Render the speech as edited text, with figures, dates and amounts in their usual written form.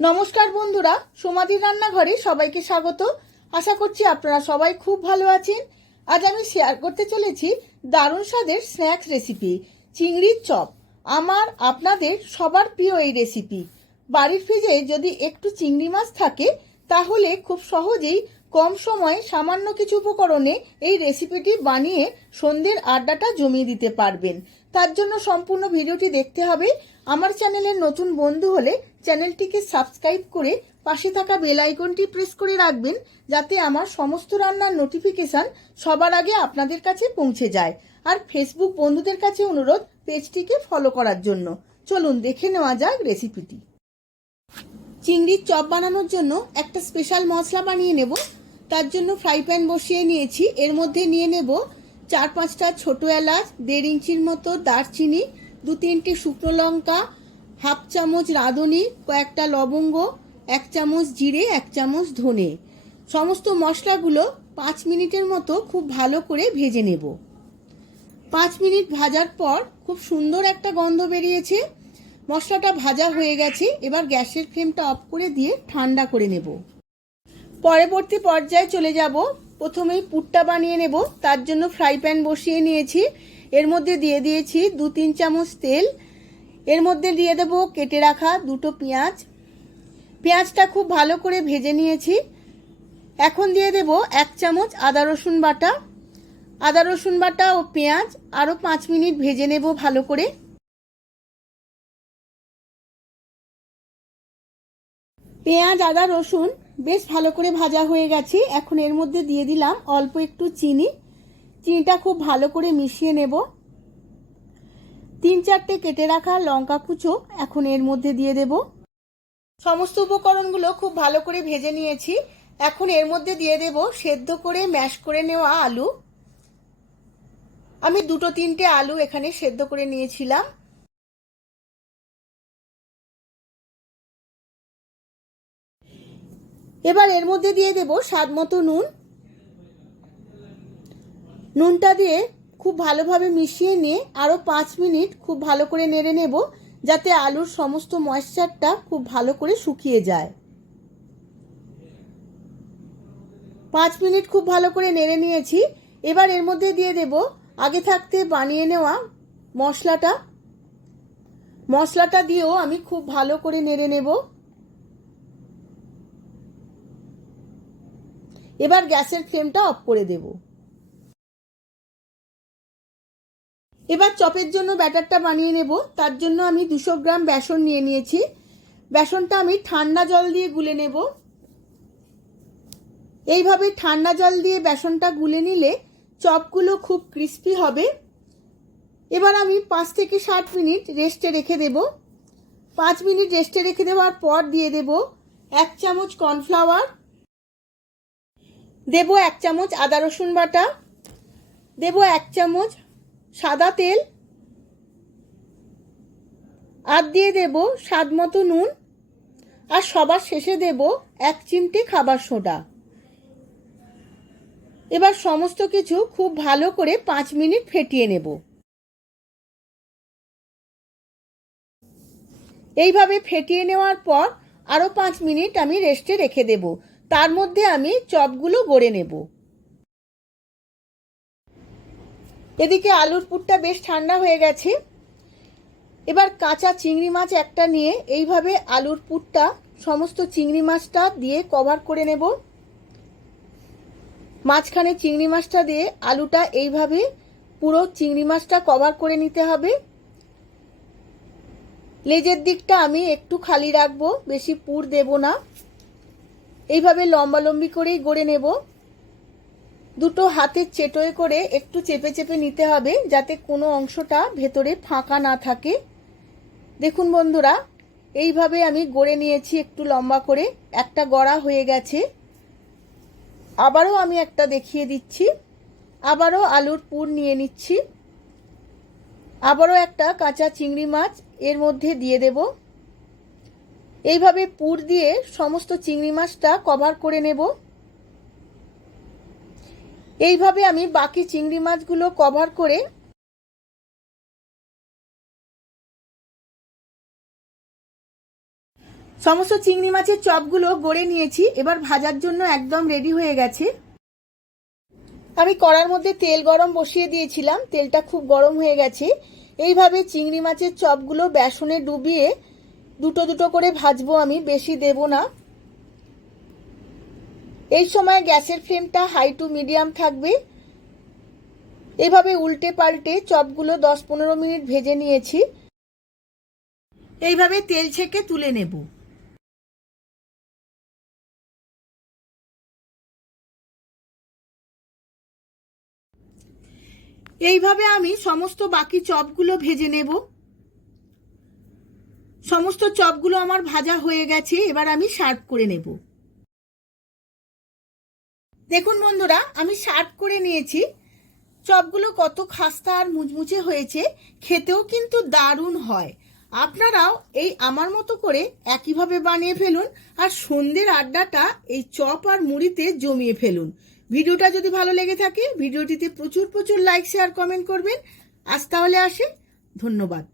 নমস্কার বন্ধুরা, সোমাদির রান্নাঘরে সবাইকে স্বাগত। আশা করছি আপনারা সবাই খুব ভালো আছেন। আজ আমি শেয়ার করতে চলেছি দারুণ স্বাদের স্ন্যাক্স রেসিপি চিংড়ির চপ। আমার আপনাদের সবার প্রিয় এই রেসিপি। বাড়ির ফ্রিজে যদি একটু চিংড়ি মাছ থাকে তাহলে খুব সহজেই কম সময়ে সামান্য কিছু উপকরণে এই রেসিপিটি বানিয়ে সন্ধ্যের আড্ডাটা জমিয়ে দিতে পারবেন। তার জন্য সম্পূর্ণ ভিডিওটি দেখতে হবে। আমার চ্যানেলের নতুন বন্ধু হলে চ্যানেলটিকে সাবস্ক্রাইব করে পাশে থাকা বেল আইকনটি প্রেস করে রাখবেন, যাতে আমার সমস্ত রান্নার নোটিফিকেশন সবার আগে আপনাদের কাছে পৌঁছে যায়। আর ফেসবুক বন্ধুদের কাছে অনুরোধ পেজটিকে ফলো করার জন্য। চলুন দেখে নেওয়া যাক রেসিপিটি। চিংড়ির চপ বানানোর জন্য একটা স্পেশাল মশলা বানিয়ে নেব। তার জন্য ফ্রাই প্যান বসিয়ে নিয়েছি। এর মধ্যে নিয়ে নেব 4-5টা ছোটো এলাচ, 1.5 ইঞ্চির মতো দারচিনি, 2-3টে শুকনো লঙ্কা, হাফ চামচ রাঁধুনি, কয়েকটা লবঙ্গ, 1 চামচ জিরে, 1 চামচ ধনে। সমস্ত মশলাগুলো 5 মিনিটের মতো খুব ভালো করে ভেজে নেব। 5 মিনিট ভাজার পর খুব সুন্দর একটা গন্ধ বেরিয়েছে। মশলাটা ভাজা হয়ে গেছে। এবার গ্যাসের ফ্লেমটা অফ করে দিয়ে ঠান্ডা করে নেব। পরবর্তী পর্যায়ে চলে যাব। প্রথমেই পুরটা বানিয়ে নেব। তার জন্য ফ্রাই প্যান বসিয়ে নিয়েছি। এর মধ্যে দিয়ে দিয়েছি 2-3 চামচ তেল। এর মধ্যে দিয়ে দেব কেটে রাখা 2টো পেঁয়াজ। পেঁয়াজটা খুব ভালো করে ভেজে নিয়েছি। এখন দিয়ে দেব 1 চামচ আদা রসুন বাটা। আদা রসুন বাটা ও পেঁয়াজ আরও 5 মিনিট ভেজে নেব ভালো করে। পেঁয়াজ আদা রসুন বেশ ভালো করে ভাজা হয়ে গেছে। এখন এর মধ্যে দিয়ে দিলাম অল্প একটু চিনি। চিনিটা খুব ভালো করে মিশিয়ে নেব। 3-4টে কেটে রাখা লঙ্কা কুচো এখন এর মধ্যে দিয়ে দেব। সমস্ত উপকরণগুলো খুব ভালো করে ভেজে নিয়েছি। এখন এর মধ্যে দিয়ে দেব সেদ্ধ করে ম্যাশ করে নেওয়া আলু। আমি 2-3টে আলু এখানে সেদ্ধ করে নিয়েছিলাম। এবার এর মধ্যে দিয়ে দেব স্বাদ মতো নুন। নুনটা দিয়ে খুব ভালোভাবে মিশিয়ে নিয়ে আরও 5 মিনিট খুব ভালো করে নেড়ে নেব, যাতে আলুর সমস্ত ময়েশ্চারটা খুব ভালো করে শুকিয়ে যায়। 5 মিনিট খুব ভালো করে নেড়ে নিয়েছি। এবার এর মধ্যে দিয়ে দেব আগে থাকতে বানিয়ে নেওয়া মশলাটা। মশলাটা দিয়েও আমি খুব ভালো করে নেড়ে নেব। এবার গ্যাসের ফ্লেমটা অফ করে দেব। এবার চপের জন্য ব্যাটারটা বানিয়ে নেব। তার জন্য আমি 200 গ্রাম বেসন নিয়ে নিয়েছি। বেসনটা আমি ঠান্ডা জল দিয়ে গুলে নেব। এইভাবে ঠান্ডা জল দিয়ে বেসনটা গুলে নিলে চপগুলো খুব ক্রিস্পি হবে। এবার আমি 5 থেকে 7 মিনিট রেস্টে রেখে দেব। 5 মিনিট রেস্টে রেখে দেওয়ার পর দিয়ে দেব 1 চামচ কর্নফ্লাওয়ার, দেব 1 চামচ আদা রসুন বাটা, দেব 1 চামচ সাদা তেল, আর দিয়ে দেব স্বাদ মতো নুন, আর সবার শেষে দেব 1 চিমটে খাবার সোডা। এবার সমস্ত কিছু খুব ভালো করে 5 মিনিট ফেটিয়ে নেব। এইভাবে ফেটিয়ে নেওয়ার পর আরও 5 মিনিট আমি রেস্টে রেখে দেব। তার মধ্যে আমি চপগুলো গড়ে নেব। এদিকে আলুর পুরটা বেশ ঠান্ডা হয়ে গেছে। এবার কাঁচা চিংড়ি মাছ একটা নিয়ে এইভাবে আলুর পুরটা সমস্ত চিংড়ি মাছটা দিয়ে কভার করে নেব। মাঝখানে চিংড়ি মাছটা দিয়ে আলুটা এইভাবে পুরো চিংড়ি মাছটা কভার করে নিতে হবে। লেজের দিকটা আমি একটু খালি রাখবো, বেশি পুর দেব না। এইভাবে লম্বালম্বি করেই গড়ে নেব। দুটো হাতের চেটোয় করে একটু চেপে চেপে নিতে হবে, যাতে কোনো অংশটা ভেতরে ফাঁকা না থাকে। দেখুন বন্ধুরা, এইভাবে আমি গড়ে নিয়েছি একটু লম্বা করে। একটা গড়া হয়ে গেছে। আবারও আমি একটা দেখিয়ে দিচ্ছি। আবারও আলুর পুর নিয়ে নিচ্ছি। আবারও একটা কাঁচা চিংড়ি মাছ এর মধ্যে দিয়ে দেব। এইভাবে পুর দিয়ে সমস্ত চিংড়ি মাছটা কভার করে নেব। এইভাবে আমি বাকি চিংড়ি মাছগুলো কভার করে সমস্ত চিংড়ি মাছের চপগুলো গড়ে নিয়েছি, এবার ভাজার জন্য একদম রেডি হয়ে গেছে। আমি কড়ার মধ্যে তেল গরম বসিয়ে দিয়েছিলাম, তেলটা খুব গরম হয়ে গেছে। এইভাবে চিংড়ি মাছের চপগুলো বেসনে ডুবিয়ে দুটো দুটো করে ভাজবো, আমি বেশি দেব না। এই সময় গ্যাসের ফ্লেমটা হাই টু মিডিয়াম থাকবে। এইভাবে উল্টে পাল্টে চপগুলো 10-15 মিনিট ভেজে নিয়েছি। এইভাবে তেল ছেঁকে তুলে নেব। এইভাবে আমি সমস্ত বাকি চপগুলো ভেজে নেব। সমস্ত চপগুলো আমার ভাজা হয়ে গেছে, এবার আমি সার্ভ করে নেব। দেখুন বন্ধুরা, আমি সার্ভ করে নিয়েছি। চপগুলো কত খাস্তা আর মুচমুচে হয়েছে, খেতেও কিন্তু দারুণ হয়। আপনারাও এই আমার মতো করে একইভাবে বানিয়ে ফেলুন আর সন্ধ্যের আড্ডাটা এই চপ আর মুড়িতে জমিয়ে ফেলুন। ভিডিওটা যদি ভালো লেগে থাকে ভিডিওটিতে প্রচুর প্রচুর লাইক শেয়ার কমেন্ট করবেন। আজ তাহলে আসি, ধন্যবাদ।